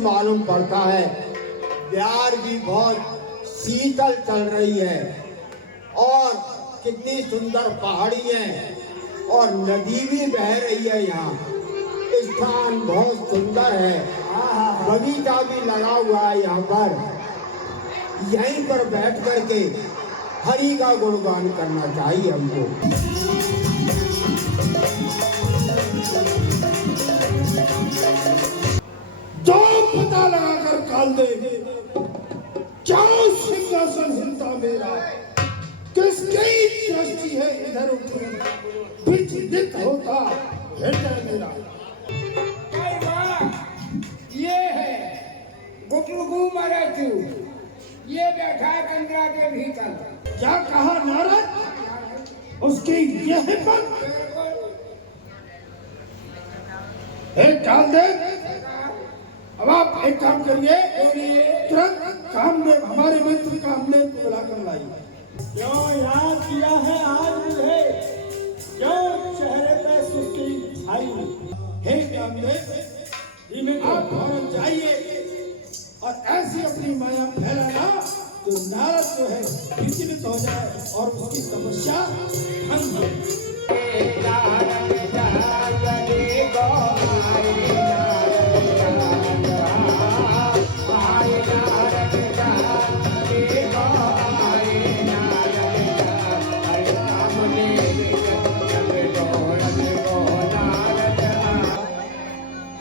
मालूम पड़ता है। बिहार भी बहुत शीतल चल रही है और कितनी सुंदर पहाड़ी है और नदी भी बह रही है। यहाँ स्थान बहुत सुंदर है, बगीचा भी लगा हुआ है यहाँ पर। यहीं पर बैठ करके हरि का गुणगान करना चाहिए हमको। जो पता लगाकर काल दे क्या सिंहासन हिलता मेरा, किसकी दृष्टि है इधर उधर, विचलित होता हृदय मेरा। ये है गुटलगू मराठू, ये बैठा कंदरा के भीतर। क्या कहा नारद, उसकी यह हिम्मत। एक कामदेव, अब आप एक काम करिए, तुरंत कामदेव, हमारे मित्र कामदेव को बुलाकर लाइए। क्यों याद किया है आज मुझे, क्यों चेहरे पे सुस्ती छाई। हे कामदेव, आप फौरन जाइए और ऐसी अपनी माया फैलाना तो नारद जो है विचलित हो जाए और उसकी समस्या भंग हो।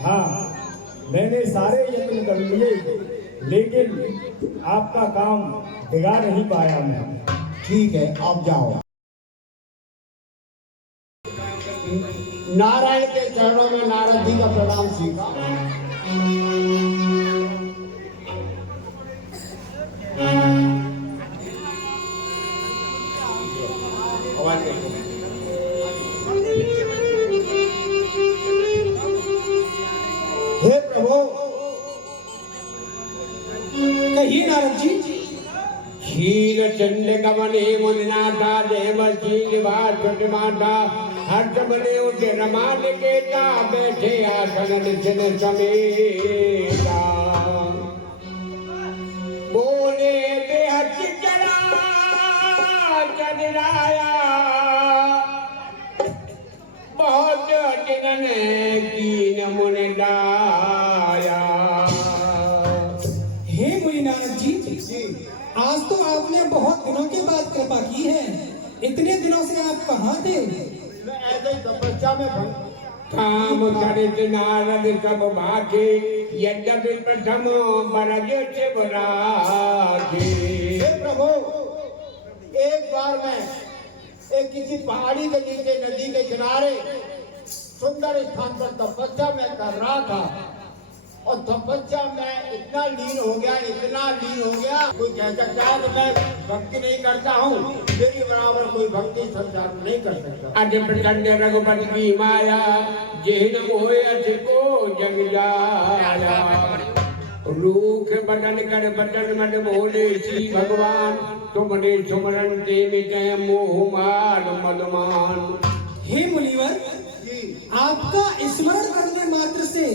हाँ, मैंने सारे यत्न कर लिए, लेकिन आपका काम बिगाड़ नहीं पाया मैं। ठीक है, आप जाओ। नारायण के चरणों में नारद जी का प्रणाम स्वीकार। हे प्रभु, कहिए नारद जी। क्षीर चंड कमले मुनिनाथा देवर्षि वासुट माता हर्ष बने उठे रमान केता बैठे आसन निचन समेता बोले बेहद चला चंद्राया बहुत दिनन कीन मुनि डाया। हे मुनि नारद जी, आज तो आपने बहुत दिनों के बाद कृपा की है। इतने दिनों से आप कहाँ थे? मैं ऐसे तपस्या में काम करित नारद सब भागे यद्यपि प्रथम बरज से बरागे। हे प्रभु, एक बार मैं एक किसी पहाड़ी के नीचे नदी के किनारे सुंदर स्थान पर तपस्या में कर रहा था और तपस्या में इतना लीन हो गया, कोई कह सकता है तो मैं भक्ति नहीं करता हूँ, मेरी बराबर कोई भक्ति संसार नहीं कर सकता। अज प्रचंड रघुपति की माया जेन मोहे को जग जाया, रूख बदन कर बदन मन बोले श्री भगवान, तुमने सुमरन ते मिटे मोह मार मदमान। हे मुनिवर, आपका स्मरण करने मात्र से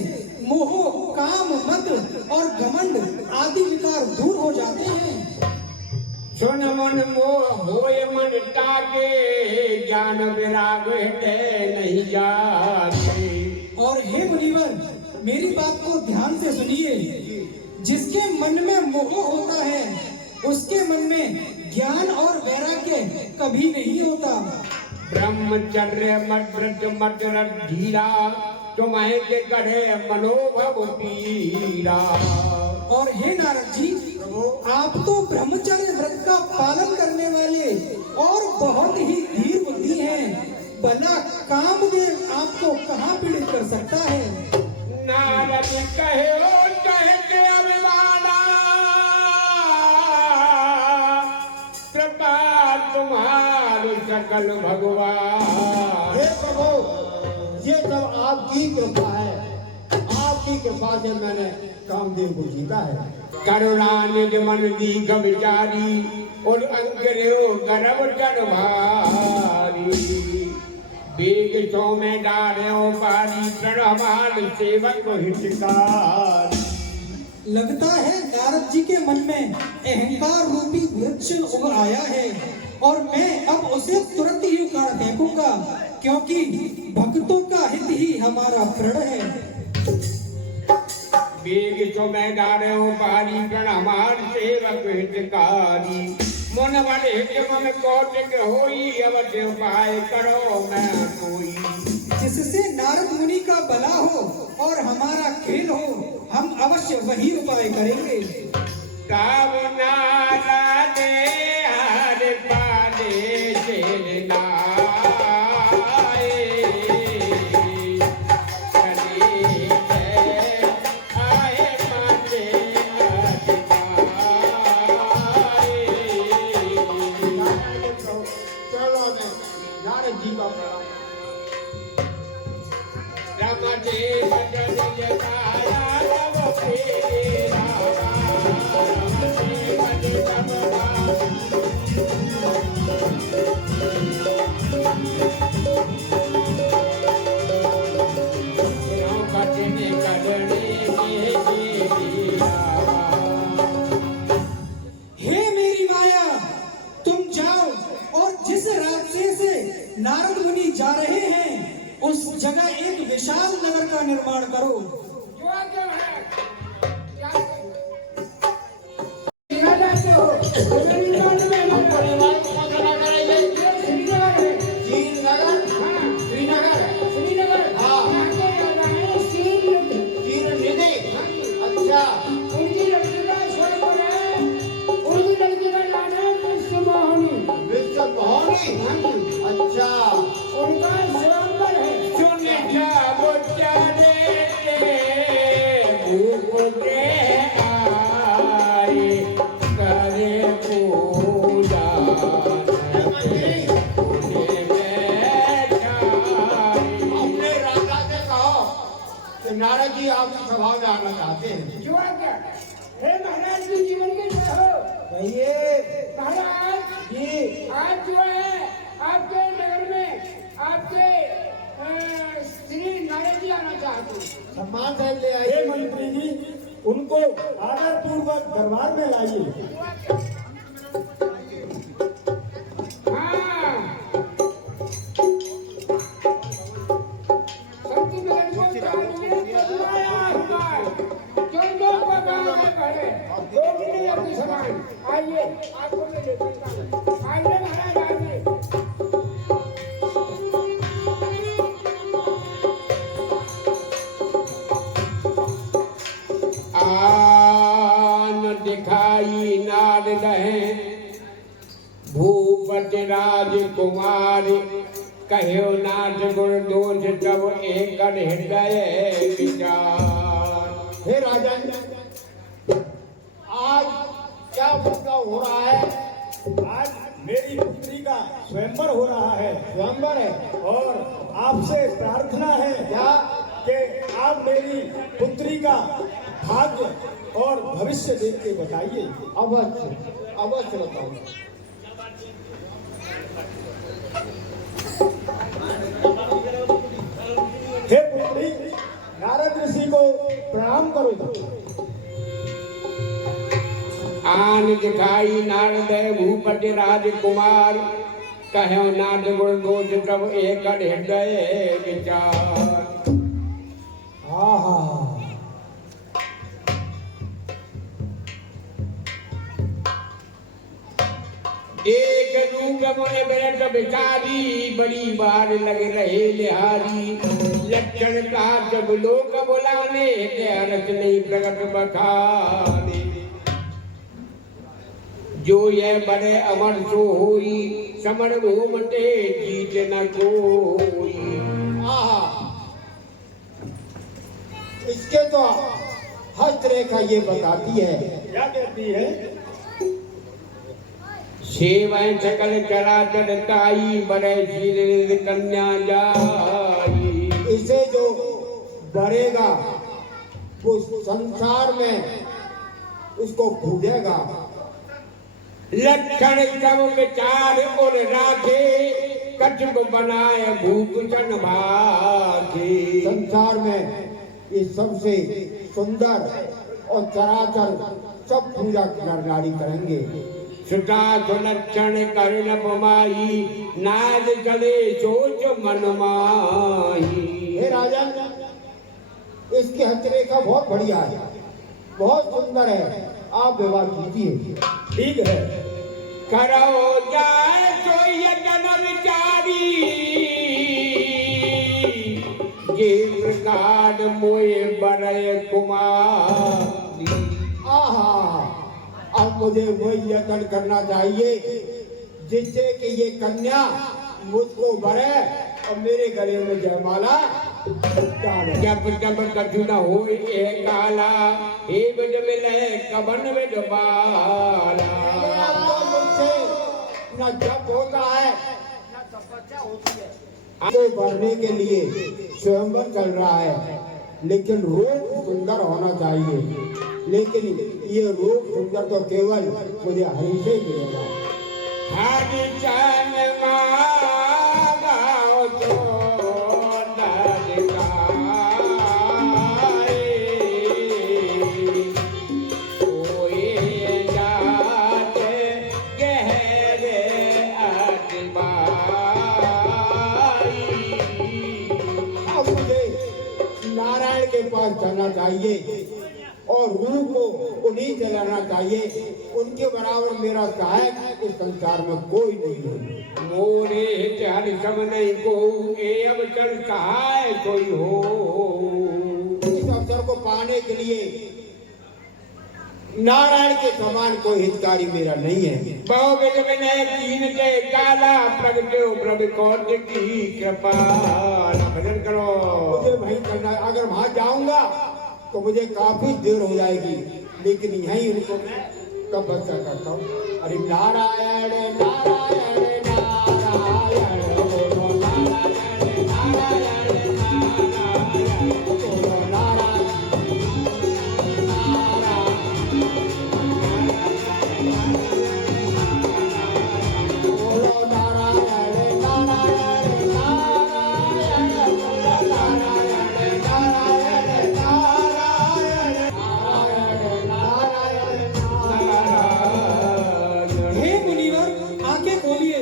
मोह, काम, मद और घमंड आदि विकार दूर हो जाते हैं। सुन मन मोह होय मन ताके, ज्ञान विराग हृदय नहीं जाते। और हे मुनिवर, मेरी बात को ध्यान से सुनिए। जिसके मन में मोह होता है उसके मन में ज्ञान और वैराग्य कभी नहीं होता। ब्रह्मचर्य मत मत धीरा, तुम्हें के करे मनोभव पीरा। और हे नारद जी, आप तो ब्रह्मचर्य व्रत का पालन करने वाले और बहुत ही धीर बुद्धि हैं। भला कामदेव आपको कहाँ पीड़ित कर सकता है? नारद कहे के अभिमाना, कृपा तुम्हारी सकल भगवान। हे प्रभु, ये सब आपकी कृपा है, आपकी कृपा से मैंने कामदेव को जीता है। करुणा निज मन दीघ विचारी, और अंकर्यो गर्भ जन भारी। बेग सो में डाले पारी, प्रणमान सेवक हितकारी। लगता है नारद जी के मन में अहंकार रूपी वृक्ष उग आया है और मैं अब उसे तुरंत ही उखाड़ फेंकूंगा, क्योंकि भक्तों का हित ही हमारा प्रण है। बेग तो मैं डारे हूँ पारी प्रण हमार सेवक हितकारी, मन वाले हित में कौटिक होई, अवश्य उपाय करो मैं कोई। जिससे नारद मुनि का भला हो और हमारा खेल हो, हम अवश्य वही उपाय करेंगे। तब नारा दे हर पाले से नाए, चली गए आए पाले चलो नारद जी का प्रणाम। रमते बदन जगाया तब फेरा, रमते बदन बदने करने हे मेरी माया, तुम जाओ और जिस रास्ते से नारद मुनि जा रहे हैं उस जगह एक विशाल नगर का निर्माण करो। जो आगे है क्या यहाँ जाते हो? मेरी बात में हमको रिवाज कौन सा नगर है ये? श्रीनगर है। श्रीनगर? हाँ, श्रीनगर? श्रीनगर। हाँ। यहाँ के राजा हैं श्रीनगर। श्रीनिधि? अच्छा। उनकी लड़की का स्वयंवर है। उनकी लड़की का नाम है विश्वमोहिनी। विश्वमोहिनी? हाँ जी। अच्छा। उनका स्वयंवर है। सुन जा बोचारे भूप के आए, करे पूजा अपने राजा से कहो कि नारद जी आपकी सभा में आना चाहते हैं। जो आज्ञा। हे महाराज जी जीवन के लिए हो। कहिए। महाराज जी। आज जो है आपके नगर में आपके श्री नारद जी आना चाहते हैं। सम्मान से ले हे आइए। मंत्री जी, उनको आदर पूर्वक दरबार में लाइए। हाँ। संत मिलन को जानिए तो बुलाया हुआ। जो लोग का गाँव में खड़े, लोग नहीं अपनी समान। आइए, आपको मैं लेकर जाऊँ। आइए महाराज आइए। आन दिखाई नारद हैं भूपति राजकुमार, कहो नाथ गुण दोष तब एक हृदय विचार। हे राजन, आज क्या मुद्दा हो रहा है? आज मेरी पुत्री का स्वयंवर हो रहा है स्वयंवर है और आपसे प्रार्थना है क्या? कि आप मेरी पुत्री का भाग्य और भविष्य देख के बताइए। अवश्य अवश्य बताओ। हे पुत्री, नारद ऋषि को प्रणाम करो। आन दिखाई नारद भूपति राजकुमार, कहो नाथ गुण दोष तब एक हृदय विचार। आहा। एक रूप मुने बैठ बिचारी, बड़ी बार लग रहे लिहारी, लक्षण का जब लोग बुलाने, हरस नहीं प्रगट बखाने। जो ये बड़े अमर सो होई, समर घूमते जीत न कोई। आहा, इसके तो हस्तरेखा ये बताती है। क्या कहती है? सेवैं सकल चराचर ताई, बड़े शील कन्या जाई। इसे जो बढ़ेगा वो संसार में उसको भूलेगा। लक्षण सब विचार और राखे, कछुक बनाए भूषण भागे। संसार में ये सबसे सुंदर और चराचर सब पूजा नारी करेंगे। सुता सुलक्षण करुण पमाई नाद चले सोच मन माही। हे राजन, इसके हथरेखा बहुत बढ़िया है, बहुत सुंदर है, आप विवाह कीजिए। ठीक है। करो जाए तो यतन विचारी ये प्रकार मोए बड़े कुमार। आहा, अब मुझे वही यत्न करना चाहिए जिससे कि ये कन्या मुझको भरे और मेरे गले में जयमाला डाले। जब जब कछु न हो काला हे बज मिले कबन में डबाला। अब तो मुझसे न जप होता है न तपस्या होती है। आगे बढ़ने के लिए स्वयंवर चल रहा है, लेकिन रूप सुंदर होना चाहिए। लेकिन ये रूप सुंदर तो केवल मुझे हरि से ही मिलेगा। हरि चन मागाओ तो नरकाए, कोई जाते गहरे अटवाई। अब मुझे नारायण के पास जाना चाहिए और रूह को उन्हीं जलाना चाहिए। उनके बराबर मेरा सहायक इस संसार में कोई नहीं है। मोरे हर समन को अब चल सहाय कोई हो। इस अवसर को पाने के लिए नारायण के समान कोई हितकारी मेरा नहीं है। बहुविध विनय दीन के काला प्रगटो प्रभु कौन की कृपा। भजन करो। मुझे वहीं करना, अगर वहां जाऊंगा तो मुझे काफी देर हो जाएगी, लेकिन यहीं उनको तपस्या करता हूँ। अरे नारायण नारायण नारायण बोलो नारायण नारायण नारायण बोलो नारायण बोलो नारायण नारायण नारायण बोलो नारायण नारायण हे मुनिवर, आंखें खोलिए।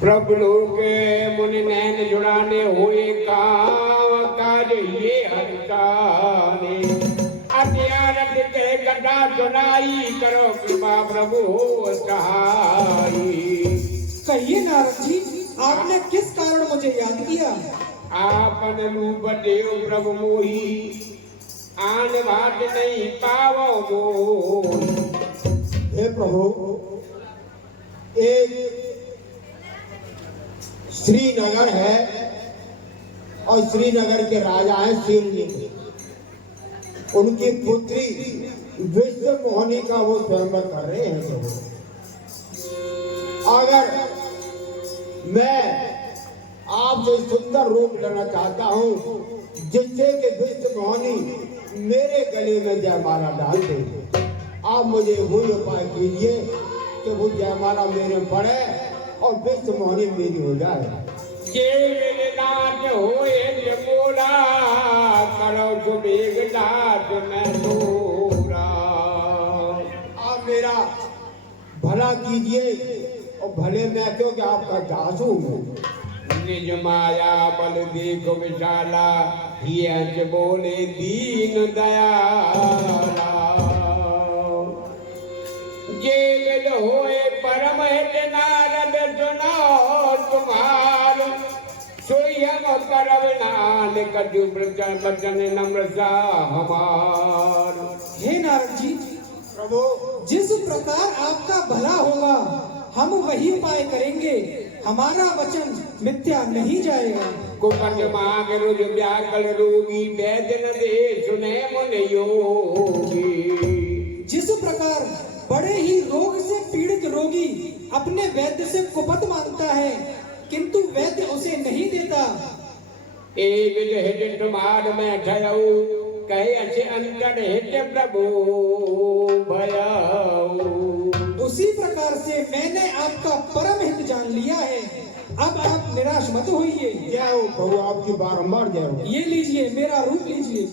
प्रभु लोग मुनि नैन जुड़ाने हुए काम काज ये हरकाने। अत्यारत के गड्ढा सुनाई करो कृपा प्रभु हो सहाई। कहिए नारद जी, आपने किस कारण मुझे याद किया? आपन रूप देव प्रभु मोही आन बात नहीं पावो मोही। हे प्रभु, एक श्रीनगर है और श्रीनगर के राजा हैं शिवलिंग। उनकी पुत्री विश्व मोहनी का वो स्वयंवर कर रहे हैं प्रभु। अगर मैं आपसे सुंदर रूप लेना चाहता हूँ जिससे कि विश्व मोहनी मेरे गले में जयमाला डाल दे, आप मुझे वही उपाय कीजिए कि वो जयमाला मेरे पड़े और विश्व मोहनी मेरी हो जाए। ये नाच होए जमोरा करो सुबेग नाच में तोरा। आप मेरा भला कीजिए और भले मैं क्योंकि आपका दास हूँ। निज माया बल देखो विशाला ये बोले दीन दयाला। जे विद होए परम हित नारद सुनो तुम्हार सोई हम करब नान कजु बचन नम्र सा हमार। हे नारद जी, प्रभु, जिस प्रकार आपका भला होगा हम वही उपाय करेंगे। हमारा वचन मिथ्या नहीं जाएगा। कुपट माग रुज व्याकल रोगी वैद्य न दे सुने मुन योगी। जिस प्रकार बड़े ही रोग से पीड़ित रोगी अपने वैद्य से कुपत मांगता है किंतु वैद्य उसे नहीं देता, एक हित तुम्हार में ठहरऊ कहे अच्छे अंतर हित प्रभु भयाऊ। उसी प्रकार से मैंने आपका परम हित जान लिया है। अब आप निराश मत होइए। जय हो प्रभु, आपकी बारंबार जय हो। ये लीजिए, मेरा रूप लीजिए।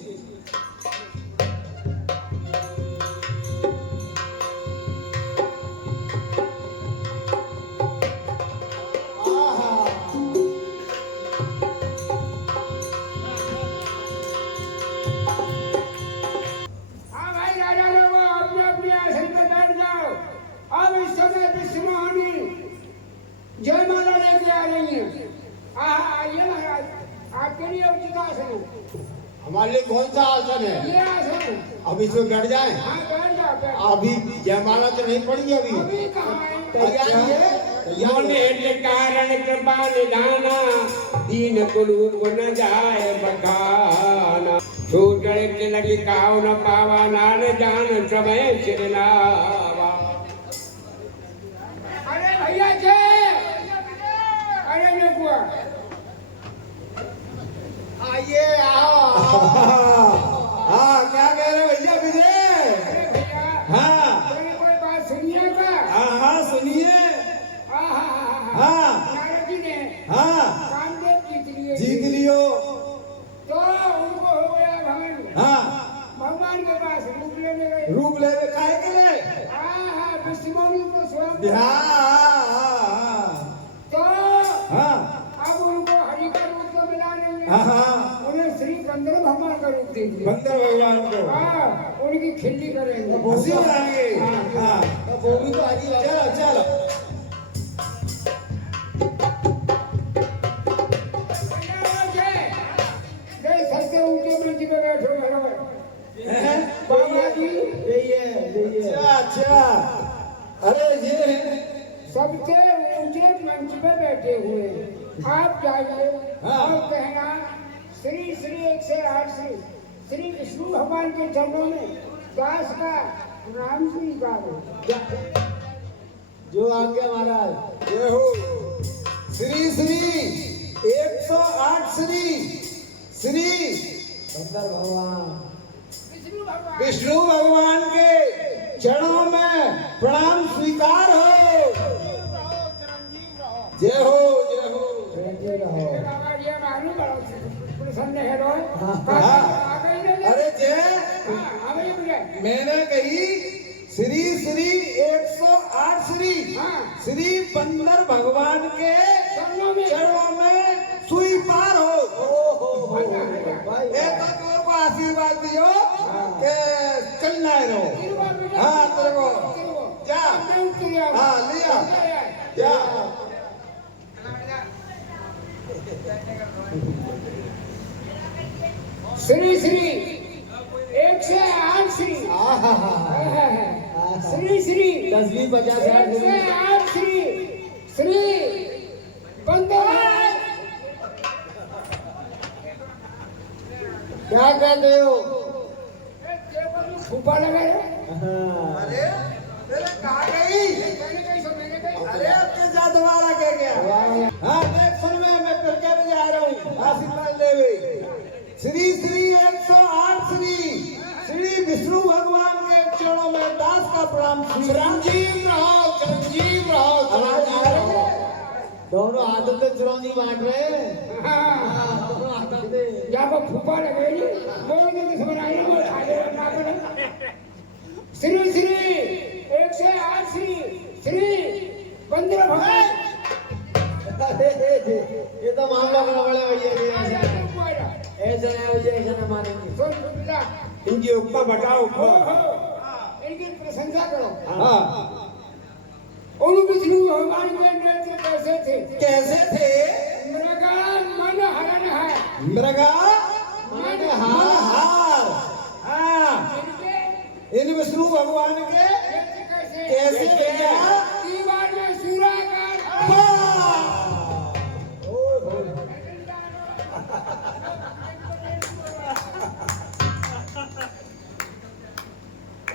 हाँ भाई राजा लोगों, अपने अपने आसन पर बैठ जाओ। अब इस समय विश्वमोहिनी जयमाला लेके आ रही है। आइए महाराज, आपके लिए उचित आसन है। हमारे लिए कौन सा आसन है? ये आसन है। अब इसमें बैठ जाए। हाँ बैठ जाओ, बैठ जाओ। अभी जयमाला तो नहीं पड़ी अभी। अभी कहाँ है? तैयार है? मोने कारण कृपा निधाना, दीन कुरूप न जाए बखाना। छूटड़ तिलक काऊ न पावा, नान जान समय सिरनावा। अरे भैया जय, अरे नकुआ, आइए आओ। हाँ, क्या कह रहे हो भैया विजय? अरे भैया, हाँ कोई बात सुनिए का? हाँ सुनिए। हाँ नारद जी ने हाँ कामदेव जीत लिए। जीत लियो। तो उनको हो गया भवन। हाँ भगवान के पास रूप लेने गए। रूप ले काहे के ले? विष्णुमणि को स्वयं। हाँ तो हाँ अब उनको हरि का रूप तो मिला नहीं है। हाँ उन्हें श्री बंदर भगवान का रूप दे दिया। बंदर भगवान को हाँ, उनकी खिल्ली करेंगे। हंसी उड़ाएंगे। हाँ वो भी तो हरी। चलो चलो। सबसे ऊंचे मंच पे बैठो बाबा जी। अच्छा अरे ये सबसे ऊंचे मंच पे बैठे हुए आप जाइए और कहना श्री श्री 108 श्री विष्णु भगवान के चरणों में दास का नाम स्वीकार हो। जो आज्ञा महाराज। जय हो। श्री श्री 108 श्री बंदर भगवान विष्णु भगवान के चरणों में प्रणाम स्वीकार हो। जय हो जय हो। बाबा जी मालूम करो प्रसन्न है रो। अरे जय मैंने कही श्री श्री 108 श्री बंदर भगवान के चरणों में स्वीकार हो। एक और को आशीर्वाद दियो कि चलना है रो। हाँ तेरे को क्या? हाँ लिया क्या? श्री श्री 108 श्री श्री 108 श्री बंदर। क्या कहते हो? फूफा लगा है। अरे तेरे कहा गई? अरे आपके साथ दोबारा कह गया। हाँ देख सुन मैं फिर कहने जा रहा हूँ आशीर्वाद लेवे। श्री श्री 108 श्री विष्णु भगवान के चरणों में दास का प्रणाम। चिरंजीव रहो चिरंजीव रहो। दोनों हाथों से चिरंजीव बांट रहे। जहाँ पर फूफा लगे बोल के समझाइए वो आगे ना करें। श्री श्री 108 श्री बंदर भगवान। ये तो मामला बड़ा भैया ऐसा ऐसा मानेंगे। इनकी उपमा बताओ। इनकी प्रशंसा करो। हाँ उन विष्णु भगवान के नेत्र कैसे थे? कैसे थे? मृगा मन हरण है। मृगा मन हार। हाँ इन विष्णु भगवान के कैसे भैया? दीवार में सूराकार।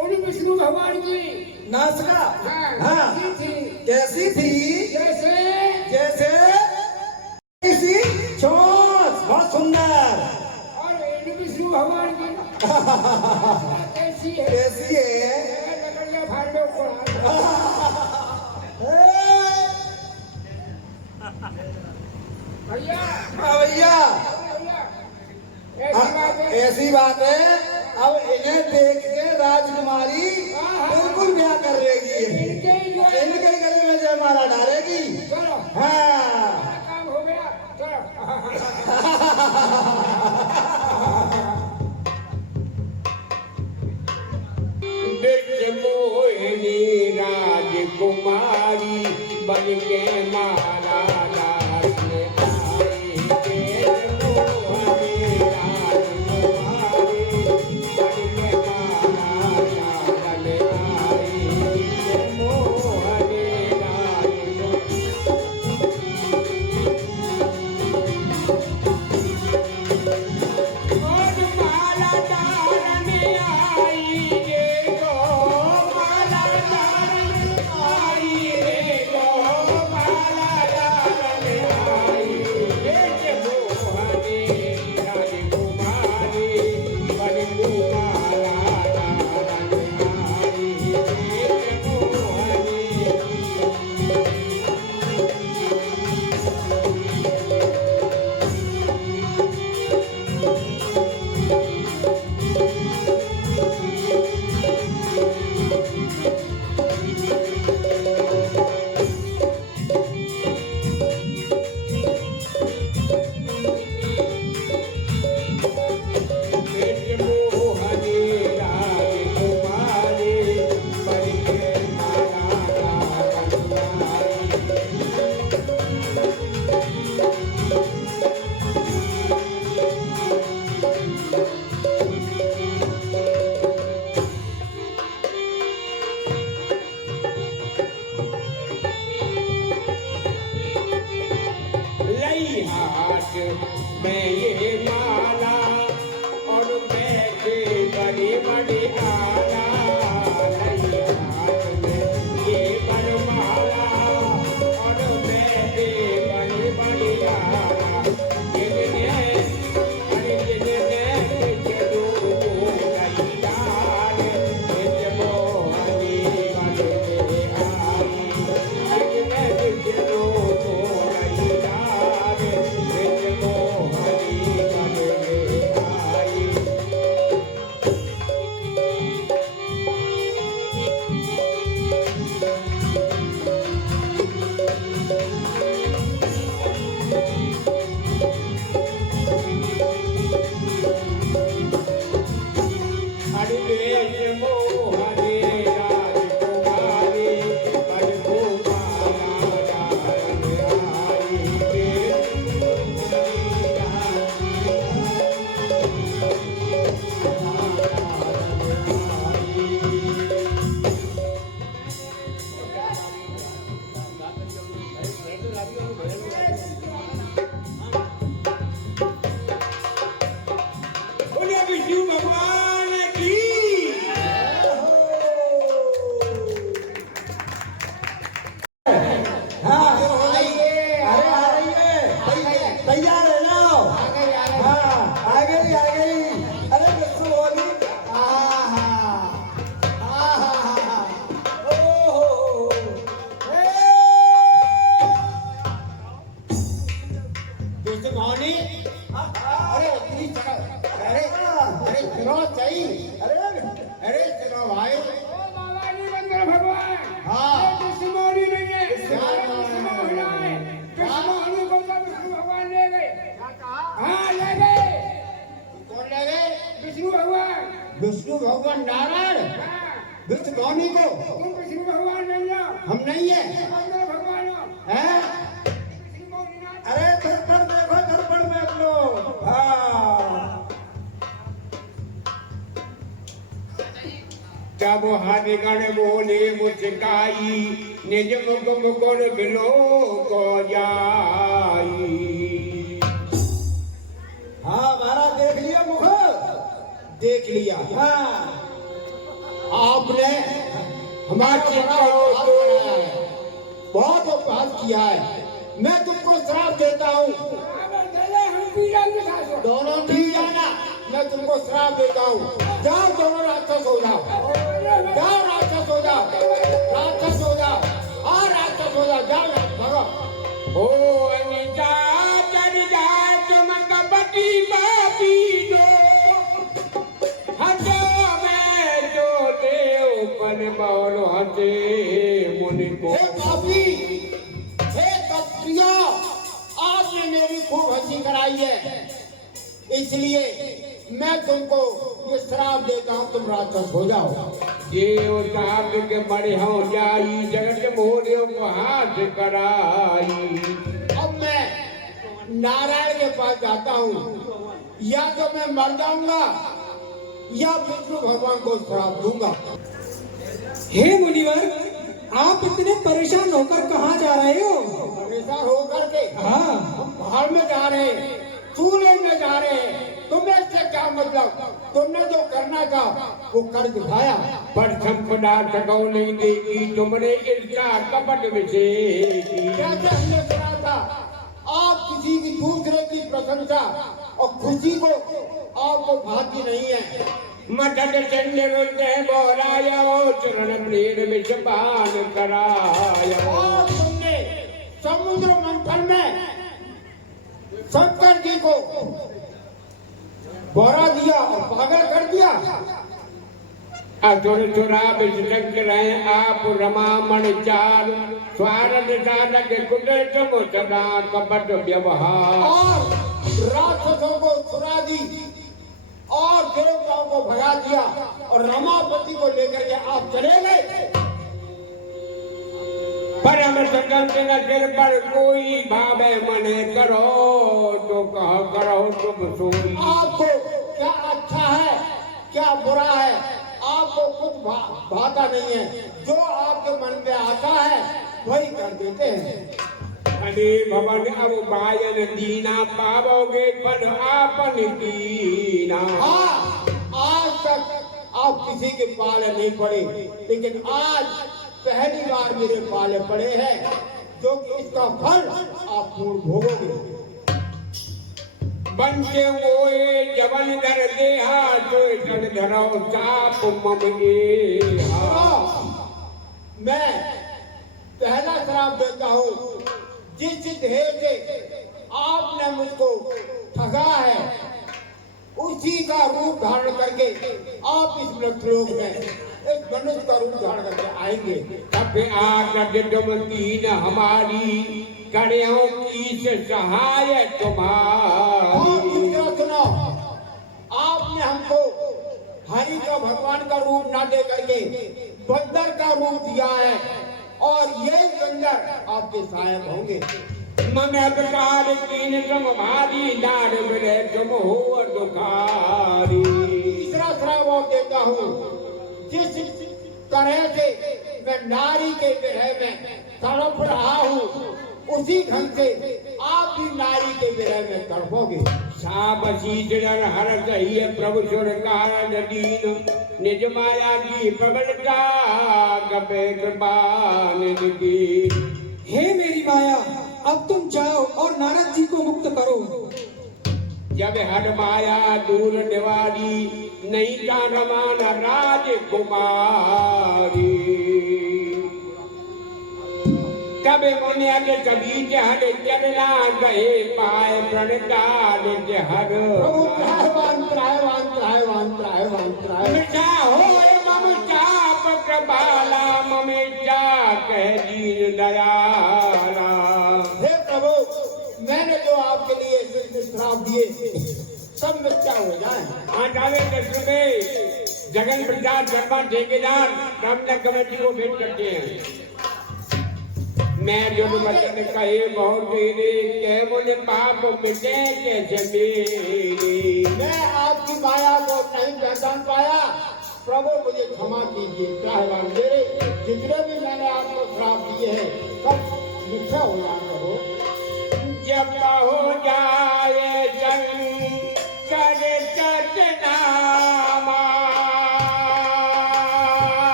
उन विष्णु भगवान की नासिका हाँ, कैसी थी? जैसे जैसे किसी चोंच। बहुत सुंदर। और इन विष्णु भगवान की कैसी है? कैसी है? लकड़ियाँ फाड़ के ऊपर। ऐसी बात है, अब इन्हें देख के राजकुमारी बिल्कुल ब्याह कर लेगी, इनके गले में जयमाला डालेगी। चलो हाँ काम हो गया, चलो। मोहिनी राजकुमारी बन के मारा दास आई। मोहिनी राजकुमारी बन के मारा दास आई। मोहिनी माला डालने आई रे गो, माला डालने आई रे गो, माला डालने आई रे मोहनी राजकुमारी बन माला डालने आई रे मोहनी। मोहनी राजकुमारी बन के माला डालने आई। लई हाथ में ये माला और बैठे बड़ी बड़ी आला। लई हाथ में ये वरमाला और बैठे बड़ी बड़ी आला। जिनने अरे जिनने चलो लई डाल मोहनी बन के आई। जिनने चलो लई डाल मोहनी बन के आई। हरे मोहनी राजकुमारी बन माला डालने आई। बोलिए विष्णु भगवान की। हाँ अरे आ रही है, तैयार है ना? हाँ आ गई आ गई। अरे बिल्कुल होली। मोहनी अरे इतनी अरे अरे सुनो सही, अरे सुनो भाई। ओ बाबा जी रंगर भगवान, हाँ। ये कृष्ण मोहनी नहीं है, कृष्ण मोहना है। कृष्ण मोहनी को तो विष्णु भगवान ले गए। हाँ ले गए। कौन ले गए? विष्णु भगवान। विष्णु भगवान नारायण हाँ, विष्णु मोहनी को। तुम विष्णु भगवान नहीं हो, हम नहीं है रंगर भगवान हो। हैं? विष्णु मोहनी ना। अरे दर्पण देखो, दर्पण में अपनो। हाँ तब हरिगण बोले मुस्काई, निज मुख मुकुर बिलो को जाई। हाँ महाराज देख लिया मुख, देख लिया। हाँ आपने हमारे चिंताओं को बहुत उपहास किया है। मैं तुमको श्राप देता हूँ, अगर चले हम पीड़ा के साथ हो। दोनों ठीक जाना। मैं तुमको श्राप देता हूँ, जाओ दोनों राक्षस हो जाओ, जाओ राक्षस हो जाओ, राक्षस हो जाओ, और राक्षस हो जाओ, जाओ भगो। ओ अनिता चढ़ जा तुम कपटी बापी दो, मुनि को। हे पापी, हे कपटिया, आपने मेरी खूब हंसी कराई है, इसलिए मैं तुमको ये श्राप देता हूँ, तुम राक्षस हो जाओ। ये उतार के बड़े हो जाई, जगत मोरियों को हाथ कराई। अब मैं नारायण के पास जाता हूँ, या तो मैं मर जाऊंगा या विष्णु भगवान को श्राप दूंगा। हे मुनिवर, आप इतने परेशान होकर कहाँ जा रहे हो? परेशान होकर के हाँ, हम पहाड़ में जा रहे हैं, चूल्हे में जा रहे हैं, तुम्हें इससे क्या मतलब? तुमने जो करना था वो कर दिखाया, पर संपदा सकौ नहीं देगी, तुमने इसका कपट विषेगी। कैसे हमने सुना था आप किसी की दूसरे की प्रशंसा और खुशी को आपको भाती नहीं है। मदद चंद्र हृदय बोलाया, चरण प्रेर विषपान कराया। और तुमने समुद्र मंथन में शंकर जी को बोरा दिया और पागल कर दिया। असुर चुरा विषक रहे आप रमामण चार, स्वारद साधक कुदरत मुसदा कपट व्यवहार। और राक्षसों को छुड़ा दी और देवताओं को भगा दिया और रमापति को लेकर के आप चले गए। परम संकल्प न सिर पर कोई भावे मने करो, तो कह करो तुम सोई। आपको क्या अच्छा है क्या बुरा है आपको कुछ भाता नहीं है, जो आपके मन में आता है वही कर देते हैं। अरे भवन अब बायन दीना, पावोगे पर आपन कीना। हाँ, आज तक आप किसी के पाले नहीं पड़े, लेकिन आज पहली बार मेरे पाले पड़े हैं, जो कि इसका फल आप पूर्ण भोगोगे। पंचे मोए जवन धर देहा, तो जन धरो चाप मम एहा। मैं पहला श्राप देता हूँ, जिस ध्येय से आपने मुझको ठगा है, उसी का रूप धारण करके आप इस मृत्युलोक में एक मनुष्य का रूप धारण करके आएंगे। तब आकर तुम दीन हमारी, करें कीस सहाय और तुम्हारी। दूसरा सुनो, आपने हमको हरि का भगवान का रूप ना दे करके बंदर का रूप दिया है, और ये बंदर आपके सहायक होंगे। मन अबकार कीन तुम भारी, दार विरह तुम हो दुखारी। तीसरा श्राप और देता हूँ, जिस तरह से मैं नारी के विरह में तड़प रहा हूँ, उसी ढंग से आप भी नारी के विरह में तड़पोगे। साबसी जन हर सही प्रभु सुर कारण दीन, निज माया की प्रबलता कपे कृपा निधि की। हे मेरी माया, अब तुम जाओ और नारद जी को मुक्त करो। जब हर माया दूर निवारी, नहीं का रमान राजकुमारी। तब मुनिया के कभी हर चलना गए पाए, प्रणताल हर प्रभु त्रायवान त्रायवान त्रायवान त्रायवान त्रायवान। मिटा होए मम चाप कृपाला, ममेजा कह दीन दयाला। हे प्रभु, मैंने जो आपके लिए श्राप दिए सब मिथ्या हो जाए। आज आवे दर्शन में जगन प्रसाद शर्मा ठेकेदार रामनगर कमेटी को भेंट करते हैं। मैं जो वचन कहे बहुत तेरे, कह मुझे पाप मिटे कैसे मेरे। मैं आपकी माया को नहीं पहचान पाया, प्रभु मुझे क्षमा कीजिए। त्रायवान मेरे जितने भी मैंने आपको श्राप दिए हैं सब मिथ्या हो जाए प्रभु। जब हो जाए शंकर चरनामा,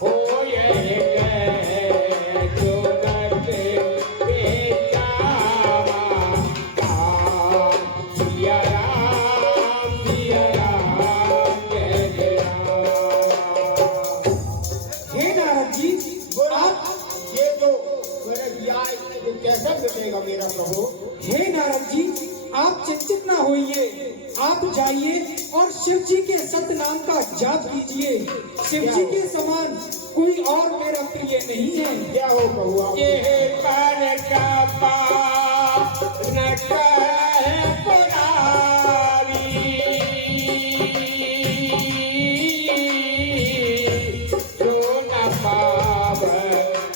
होए गए जगत बेचारा। सिया राम जय जय राम। हे नारद जी, आप ये जो मैंने दिया है ये कैसे मिटेगा मेरा प्रभु? हे नारद जी, आप चिंतित ना होइए, आप जाइए और शिव जी के सत नाम का जाप कीजिए। शिव जी के समान कोई और मेरा प्रिय नहीं है। क्या हो कहुआ? ये पर का पाप न कहे पुरारी, जो न पावे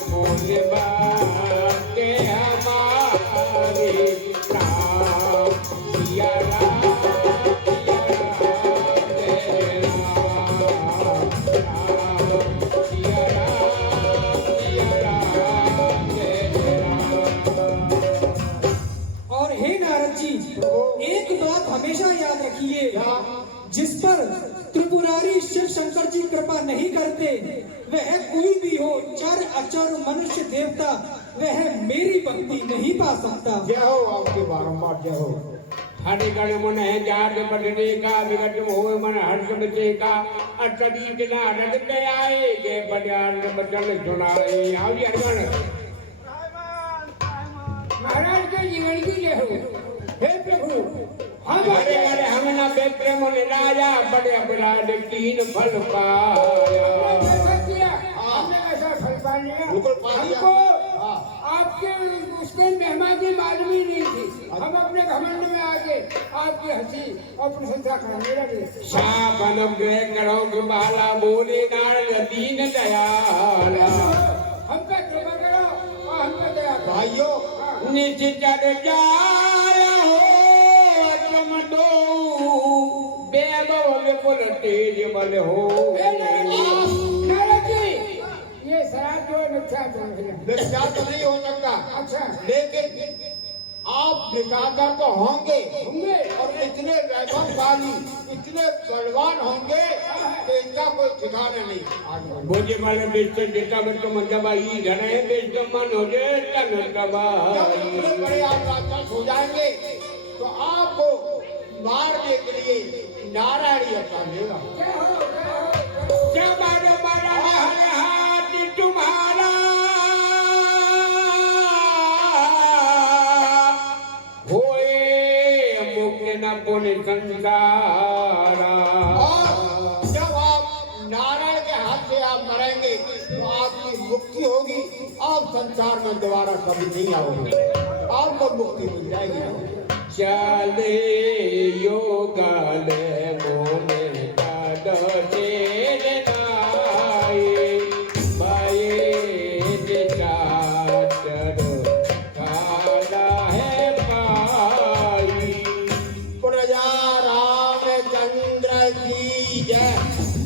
पुण्य बाटे हमारी। राम सिया राम, सिया राम, जय राम, राम सिया राम, सिया राम, जय राम। और हे नारद जी, एक बात हमेशा याद रखिए, जिस पर त्रिपुरारी शिव शंकर जी कृपा नहीं करते, वह कोई भी हो, चर अचर मनुष्य देवता, वह मेरी भक्ति नहीं पा सकता। जय हो आपके बारंबार जय हो। हरि गण मन है जार बदने का, विगत हो मन हर्ष बचे का। अटरी के नारद पे आए, गे बजान बचन सुनाए। आओ जी हरिगण। महाराज के जीवन की जय हो। हे प्रभु, हमारे घर हम न बेटे मन राजा, बड़े अपराध तीन फल पाया। हमने कैसा किया? हमने कैसा फल पा लिया? बिल्कुल पा लिया। हमको आपके उसके मेहमान की मालूम ही नहीं थी। हम अपने घमंड में आके आपकी हंसी और प्रशंसा करने लगे। सापन ग्रह करो कृपाला, बोले नारद दीन दयाला। हम पे कृपा करो और हम पे दया करो। भाइयों, निश्चर जाय हो तुम दो, बेबो विपुल तेज बल हो। नारद जी, ये शराब जो है मिथ्या समझ लें। मिथ्या तो नहीं हो सकता, अच्छा लेकिन आप निकाकर तो होंगे होंगे। और इतने वैभवशाली, इतने बलवान होंगे कि इनका कोई ठिकाना नहीं। आगे भोजे माले बेचते जितना में तुम दबाई धने बेचते मन हो जे तन जब इतने दबाई। बड़े आप राक्षस हो जाएंगे तो आपको मारने के लिए नारायण ही अपना लेगा। जय हो, जय हो, जय हो। जब बड़ा है हाथ तुम्हारा, होए मुक्ति न पुण्य संसारा। और जब आप नारायण के हाथ से आप मरेंगे तो आपकी मुक्ति होगी। आप संसार में दोबारा कभी नहीं आओगे, आपको मुक्ति मिल जाएगी। चले योगाले मोने